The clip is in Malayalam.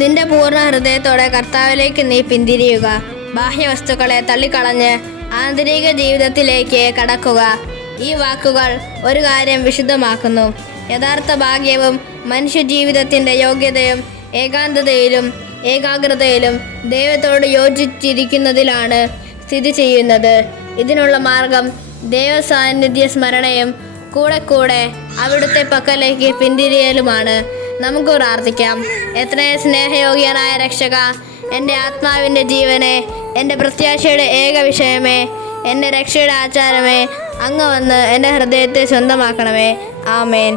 നിന്റെ പൂർണ്ണ ഹൃദയത്തോടെ കർത്താവിലേക്ക് നീ പിന്തിരിയുക. ബാഹ്യവസ്തുക്കളെ തള്ളിക്കളഞ്ഞ് ആന്തരിക ജീവിതത്തിലേക്ക് കടക്കുക. ഈ വാക്കുകൾ ഒരു കാര്യം വിശുദ്ധമാക്കുന്നു. യഥാർത്ഥ ഭാഗ്യവും മനുഷ്യജീവിതത്തിൻ്റെ യോഗ്യതയും ഏകാഗ്രതയിലും ദൈവത്തോട് യോജിച്ചിരിക്കുന്നതിലാണ് സ്ഥിതി ചെയ്യുന്നത്. ഇതിനുള്ള മാർഗം ദൈവസാന്നിധ്യ സ്മരണയും കൂടെ അവിടുത്തെ പക്കലേക്ക് പിന്തിരിയലുമാണ്. നമുക്ക് പ്രാർത്ഥിക്കാം. എത്രയും സ്നേഹയോഗ്യനായ രക്ഷക, എൻ്റെ ആത്മാവിൻ്റെ ജീവനെ, എൻ്റെ പ്രത്യാശയുടെ ഏക വിഷയമേ, എൻ്റെ രക്ഷയുടെ ആചാരമേ, അങ്ങ് വന്ന് എൻ്റെ ഹൃദയത്തെ സ്വന്തമാക്കണമേ. ആമേൻ.